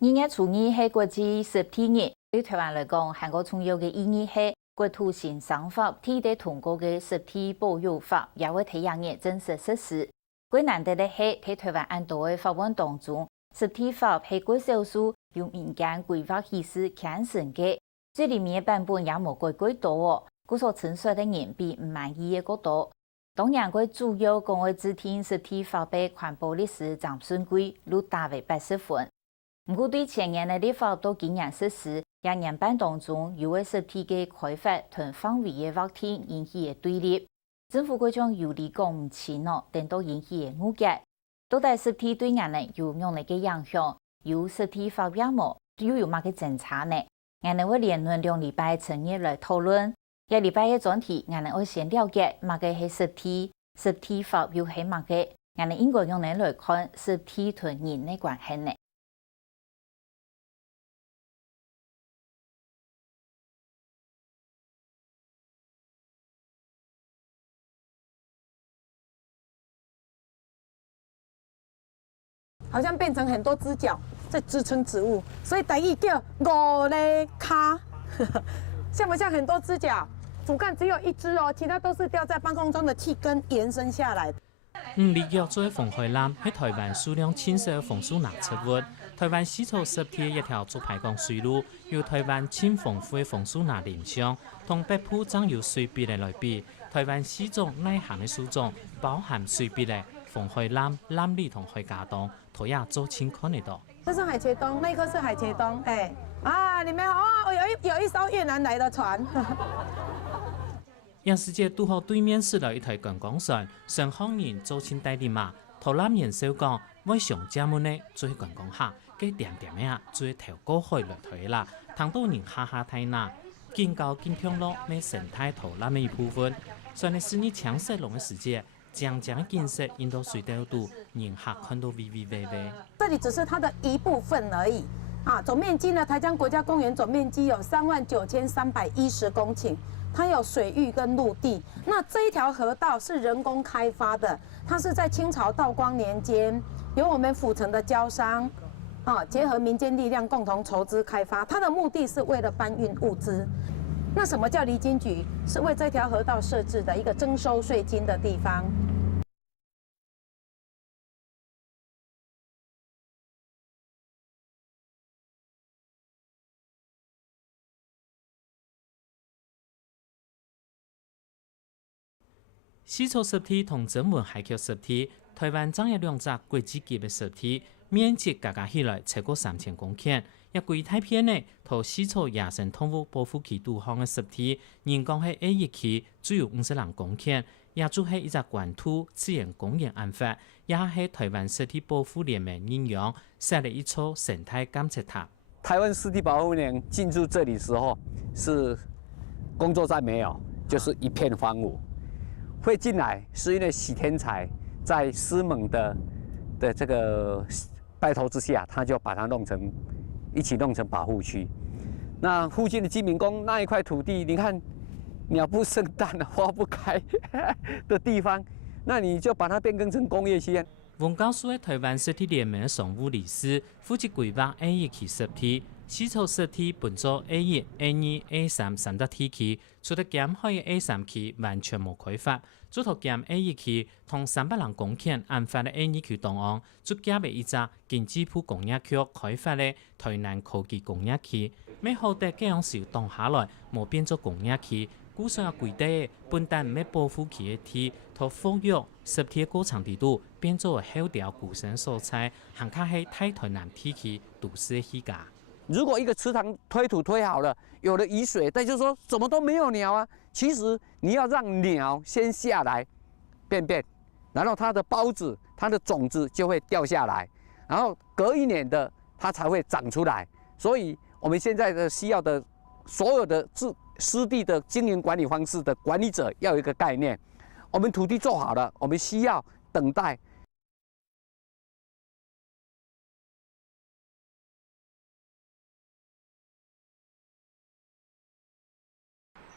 2月初2是国际实体日，对台湾来讲，韩国重要的意义是国土新生法替代通过的实体保有法，也会在2月正式实施。最难得的是，在台湾按多的法案当中，实体法是国少数由民间规划形式产生的，这里面的版本也无改多哦，故所陈述的人比唔满意的个多。当然，佢主要讲的指定实体法被环保历史掌顺规率达为80分。不过，对前年的立法到今年实施，也年版当中有为实体的开发同范围的划定引起的对立。政府嗰種有理講唔清咯，等到引起的誤解。到底實體對人呢有哪個影響？有實體法表冇？又有乜個政策呢？我哋會連續2禮拜成日來討論。一禮拜嘅專題，我哋會先了解乜個係實體法又係乜個？我哋應該用嚟來看實體同人嘅關係呢？好像变成很多只脚在支撑植物，所以台语叫五个卡，像不像很多只脚？主干只有一只哦，其他都是吊在半空中的气根延伸下来。利用做防害蓝喺台湾数量清晰嘅枫树拿出物，台湾始草实体一条竹排江水路，由台湾清丰富嘅枫树拿连上，同北埔长有水比例来比，台湾始种内涵嘅树种包含水比例。防害蓝、蓝梨同海茄冬，都也做清看得到。这是海茄冬，那颗是海茄冬，哎，啊，里面哦，有一艘越南来的船。杨世界拄好对面驶来一台观光船，上行人做清代理嘛。头南人少讲，我上家门呢做观光客，佢点点呀做头过海来台啦，ทั้ง多人哈哈睇呐，見到見聽落咩生態圖那麼一部分，雖然是你搶色龍嘅世界。江江景色引到水调度，人客看到微微微微。这里只是它的一部分而已啊！总面积呢，台江国家公园总面积有39310公顷，它有水域跟陆地。那这一条河道是人工开发的，它是在清朝道光年间，由我们府城的交商啊，结合民间力量共同筹资开发。它的目的是为了搬运物资。那什么叫离金局？是为这条河道设置的一个征收税金的地方。始草实體同中文海橋實體，台灣總有2隻國際級嘅實體，面積加起來超過3000公頃。一規大片呢，同始草野生動物保護區導向嘅實體，人工係A1區只有52公頃，也就係一隻關土自然公園案發，也係台灣實體保護聯盟應用設了一座生態監測塔。台灣濕地保護聯進入這裡時候，是工作站沒有，就是一片荒蕪。會進來是因為許天才在師猛的這個拜託之下，他就把它一起弄成保護區。那附近的居民工那一塊土地，你看鳥不生蛋、花不開的地方，那你就把它變更成工業區。文教署嘅台灣實體聯盟常務理事負責規劃 A1期實體。始草實體分做 A1、A2、A3 3個體區，除咗減開嘅 A3 區完全冇開發，做頭減 A1 區同300公頃案發嘅 A2 區檔案，就加為一隻經濟部工業區開發嘅台南科技工業區，咩好得這樣時當下來冇變做工業區，故上規定本單咩保護區嘅地同復育實體過程地度變做後調古生素材，行卡係大台南地區都市起家。如果一個池塘推土推好了，有了雨水，但就是說怎麼都沒有鳥啊。其實你要讓鳥先下來便便，然後它的孢子、它的種子就會掉下來，然後隔1年的它才會長出來。所以我們現在的需要的所有的濕地的經營管理方式的管理者要有一個概念，我們土地做好了，我們需要等待。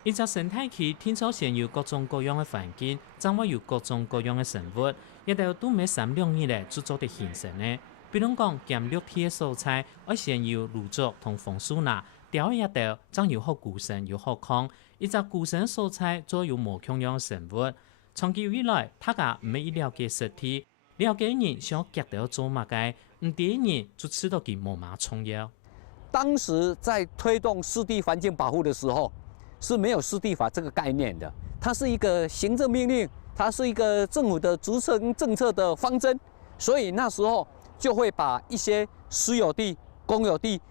一隻生態區天初現有各種各樣嘅環境，掌握有各種各樣嘅生物，一條都咩3兩年嚟製作的形成呢？比如讲咸绿体的蔬菜，要先由芦竹同红薯拿调一调，将又好固身又好康。一只固身蔬菜做有无强氧生物。长期以来，大家唔易了解实体，了解人想夹到做乜嘅，唔第一人就吃到佢无嘛重要。当时在推动湿地环境保护的时候，是没有湿地法这个概念的，它是一个行政命令，它是一个政府的逐层政策的方针，所以那时候就会把一些私有地、公有地、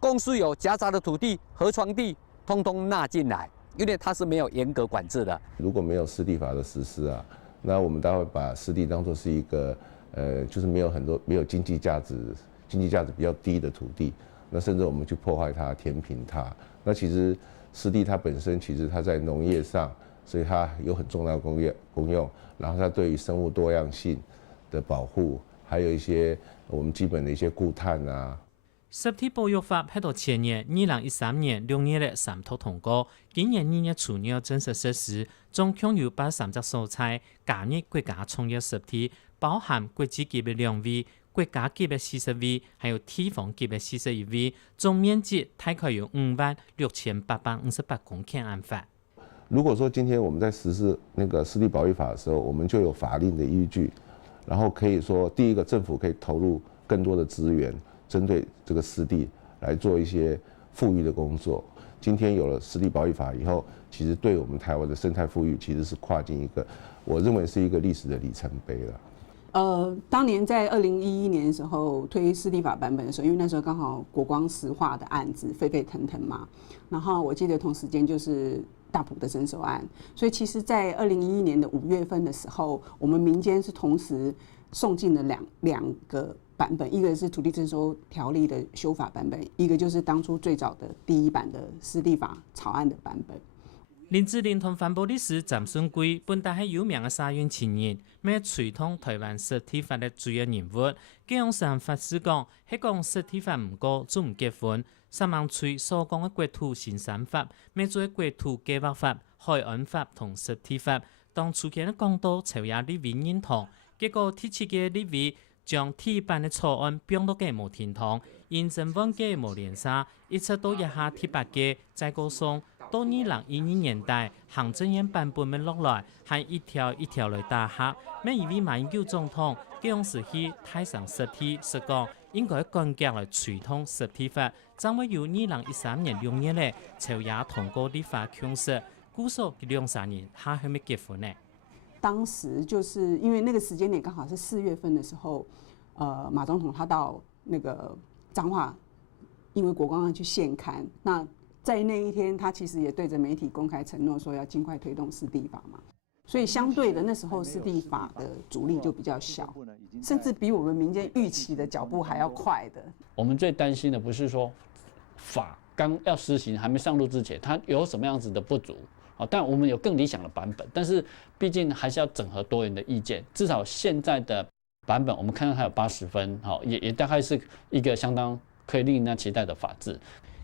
公私有夹杂的土地、河床地，通通纳进来，因为它是没有严格管制的。如果没有湿地法的实施啊，那我们大概会把湿地当作是一个就是没有经济价值比较低的土地。那甚至我们去破坏它、填平它。那其实湿地它本身其实它在农业上，所以它有很重要的功用。然后它对于生物多样性的保护，还有一些我们基本的一些固碳啊。湿地保育法喺到前年2013年6月嘅3讀通過，今年2月初要正式實施。總共有83隻蔬菜加入國家創業濕地，包含國際級嘅2位。國家級嘅40位，還有地方級嘅41位，總面積大概有56858公頃安法。如果說今天我們在實施那個濕地保育法的時候，我們就有法令的依據，然後可以說，第一個政府可以投入更多的資源，針對這個濕地來做一些復育的工作。今天有了濕地保育法以後，其實對我們台灣的生態復育其實是跨進一個，我認為是一個歷史的里程碑了。當年在2011年的時候推濕地法版本的時候，因為那時候剛好國光石化的案子沸沸騰騰嘛，然後我記得同時間就是大埔的徵收案，所以其實在2011年的5月份的時候，我們民間是同時送進了兩個版本，一個是土地徵收條例的修法版本，一個就是當初最早的第一版的濕地法草案的版本。林志玲同環保律師詹順貴本來係有名嘅沙縣青年，咩傳統台灣濕地法嘅主要人物。佢用上法師講，係講濕地法唔過就唔結婚。三萬歲所講嘅國土新三法，咩做國土計劃法、海岸法同濕地法，當初嘅講到朝野立委認同，結果提出嘅立委將第一版嘅草案變到嘅無天堂，因政府嘅無連沙，一直到一下第八嘅再過送。到2012年代，行政院版本嘅落來，係一條一條來打下。每一位馬英九總統，佢用時去太上濕地，是講應該趕腳來傳統濕地法，將會由2013年6月咧，朝野通過立法強勢，估數2-3年下係咪結婚呢？當時就是因為那個時間點剛好是4月份的時候，馬總統他到那個彰化，因為國光要去現勘，那在那一天，他其實也對着媒體公開承諾說要盡快推動濕地法嘛，所以相對的那時候濕地法的阻力就比較小，甚至比我們民間預期的腳步還要快的。我們最擔心的不是說法剛要施行還沒上路之前，它有什麼樣子的不足，但我們有更理想的版本，但是畢竟還是要整合多元的意見，至少現在的版本我們看到它有80分，也大概是一個相當可以令人家期待的法制。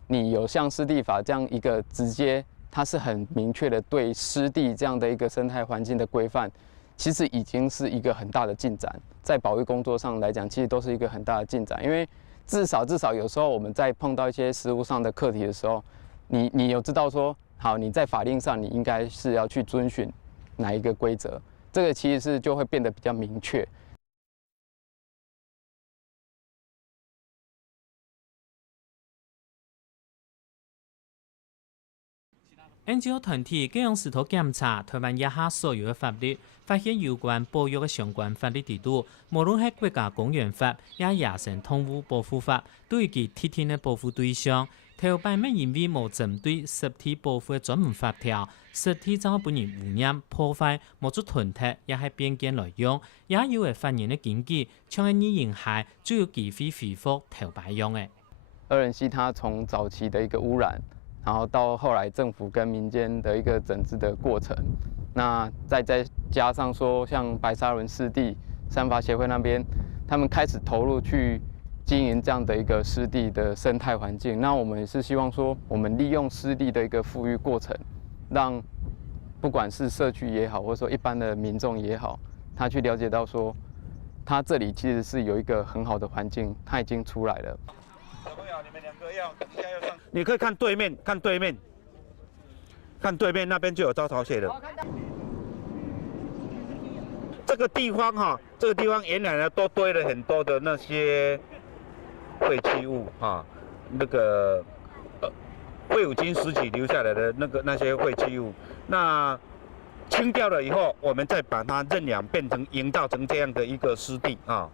你有像濕地法這樣一個直接，它是很明確的對濕地這樣的一個生態環境的規範，其實已經是一個很大的進展。在保育工作上來講，其實都是一個很大的進展。因為至少有時候我們在碰到一些實務上的課題的時候，你有知道說，好，你在法令上你應該是要去遵循哪一個規則，這個其實是就會變得比較明確。NGO 團體咁樣試圖檢查台灣以下所有嘅法律，發現有關保育嘅相關法律制度，無論係國家公園法、也野生動物保護法，對其特定嘅保護對象，頭擺咩因為無針對濕地保護嘅專門法條，濕地將本人污染、破壞、無做囤積，也係變更來用，也有嘅發言嘅經濟，像係擬人海就有機會恢復頭擺用嘅。二仁溪它從早期的一個污染，然後到後來政府跟民間的一個整治的過程，那再加上說像白沙崙濕地三法協會那邊，他們開始投入去經營這樣的一個濕地的生態環境。那我們也是希望說，我們利用濕地的一個復育過程，讓不管是社區也好，或者說一般的民眾也好，他去了解到說，它这里其实是有一个很好的环境，它已经出来了。小朋友，你们2个要等一下要上。你可以看对面，看对面，看对面那边就有招潮蟹了。这个地方哈，这个地方原来呢都堆了很多的那些废弃物哈，那个废五金时期留下来的那些废弃物，那清掉了以后，我们再把它认养，变成营造成这样的一个湿地啊。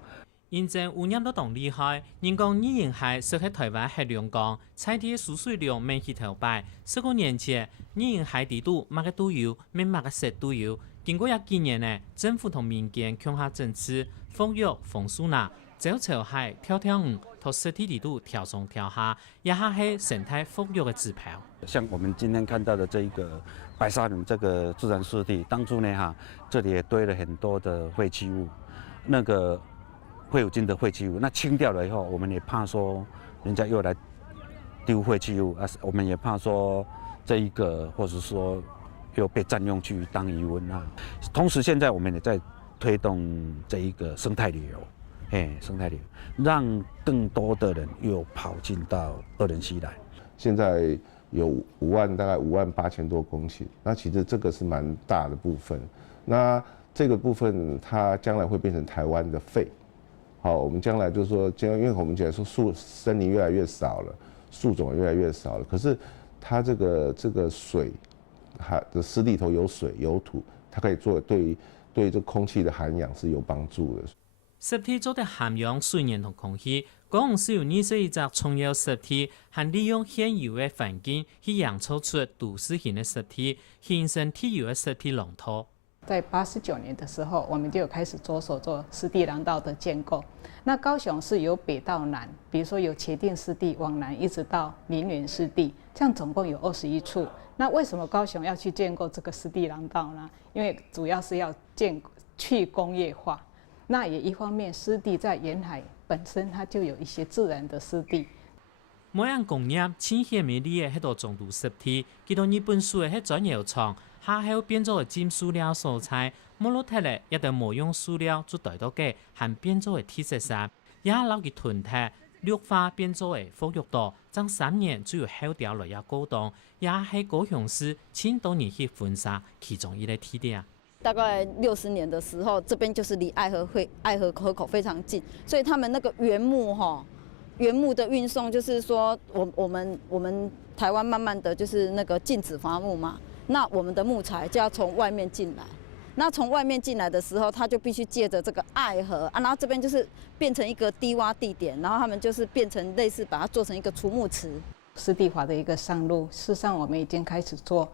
因真污染都同厉害，人工二型海适合台湾黑龙江，采地输水量免去头摆。15年前，二型海地度乜个都有，免乜个食都有。经过几年呢，政府同民间强下政策，放育、放水呐，走潮海、跳舞，同实体地度跳上跳下，也下係生态复育的指标。像我们今天看到的这一个白沙仑这个自然湿地，当初呢这里也堆了很多的废弃物，那个废五金的废弃物，那清掉了以后，我们也怕说人家又来丢废弃物啊，我们也怕说这一个或者说又被占用去当渔温啊。同时，现在我们也在推动这一个生态旅游，生态旅游，让更多的人又跑进到二仁溪来。现在有大概5万8千多公顷，那其实这个是蛮大的部分。那这个部分它将来会变成台湾的肺。好，我们将来就是说，因为我们讲说森林越来越少了，树种也越来越少了，可是它这个水，它的湿地头有水有土，它可以做对这空气的涵养是有帮助的。湿地做的涵养水源同空气，高雄市有21只重要湿地，还利用现有的环境去养出都市型的湿地，形成特有的湿地龙头。在89年的时候，我们就有开始着手做湿地廊道的建构。那高雄是由北到南，比如说有茄定湿地往南一直到林园湿地，这样总共有21处。那为什么高雄要去建构这个湿地廊道呢？因为主要是要去工业化。那也一方面，湿地在沿海本身它就有一些自然的湿地。每样工业千禧美丽的迄度重度湿地，佢到日本树的迄转药厂，下后变做嘅浸塑料素材，摩洛特咧一定冇用塑料做代到嘅，含变做嘅铁色衫，也留佢囤体绿化变做嘅复育度，将3年就有好调来也高档，也係高雄市1000多年去分散其中一个地点。大概60年的时候，这边就是离爱河河口非常近，所以他们那个原木的运送，就是说我们台湾慢慢的就是那个禁止伐木嘛，那我们的木材就要从外面进来。那从外面进来的时候，他就必须借着这个爱河啊，然后这边就是变成一个低洼地点，然后他们就是变成类似把它做成一个储木池。湿地法的一个上路，事实上我们已经开始做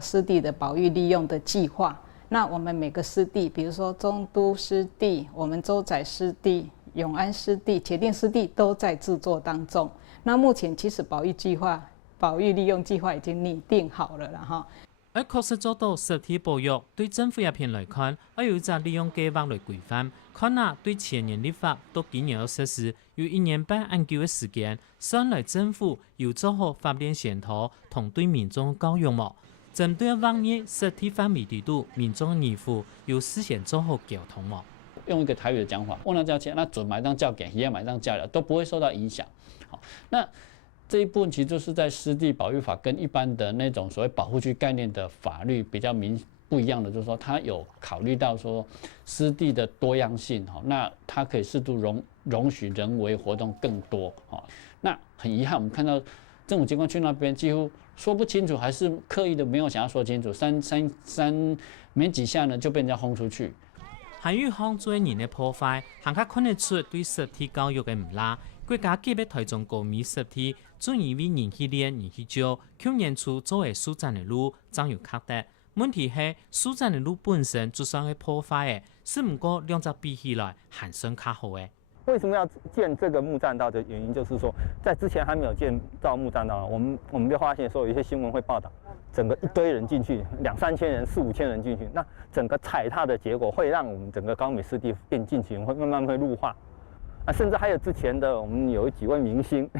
湿地的保育利用的计划。那我们每个湿地，比如说中都湿地、我们洲仔湿地、永安湿地、茄定湿地都在制作当中。那目前其实保育利用计划已经拟定好了哈。而确实做到实体保育，对政府一片来看，要有一个利用计划来规范。看下对前年立法到今年要实施，有1年半研究的时间，上来政府有做好法律检讨同对民众教育冇。针对往日实体范围地度，民众义务有事先做好交通冇。用一个台语的讲法，我那叫钱，那准买当叫给，也买当叫了，都不会受到影响。好，那这一部分其实就是在湿地保育法跟一般的那种所谓保护区概念的法律比较不一样的，就是说它有考虑到说湿地的多样性，那它可以适度容许人为活动更多。那很遗憾，我们看到政府机关去那边几乎说不清楚，还是刻意的没有想要说清楚，三没几下呢就被人家轰出去。还有向做人的破坏，更加看得出对实体教育的唔拉。国家级别台中高米实体，准以为人去练人去教，去年初作为舒展的路，怎有卡得？问题是舒展的路本身就算是破坏的，是唔过两者比起来还算较好的。为什么要建这个木栈道的原因，就是说，在之前还没有建造木栈道，我们就发现说，有一些新闻会报道，整个一堆人进去，2、3千人、4、5千人进去，那整个踩踏的结果会让我们整个高美湿地变进去，会慢慢会陆化。甚至还有之前的，我们有几位明星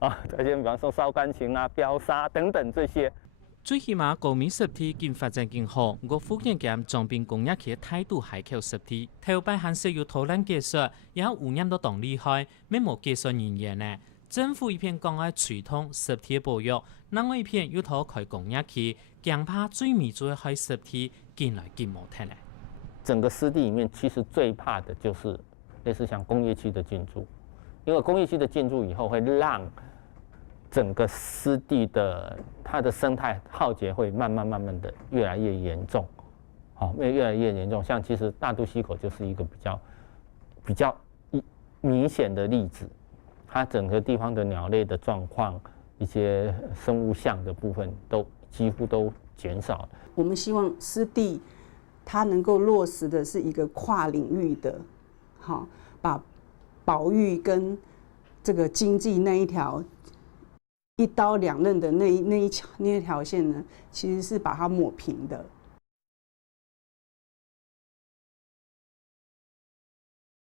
啊，这些比方说烧钢琴啊、飙沙等等这些。最起码高米湿地经发展更好，我福建咸装兵工业区态度海口湿地，头摆还是要讨论技术，也有污染到当厉害，没冇技术人员呢。政府一片讲爱传统湿地保育，另外一片要讨开工业区，强怕最密最开湿地进来进冇睇呢。整个湿地里面，其实最怕的就是类似像工业区的进驻，因为工业区的进驻以后会让整个湿地的它的生态浩劫会慢慢的越来越严重，越来越严重。像其实大肚溪口就是一个比较明显的例子，它整个地方的鸟类的状况，一些生物相的部分都几乎都减少了。我们希望湿地它能够落实的是一个跨领域的，把保育跟这个经济那一条一刀两刃的那一条线呢，其实是把它抹平的。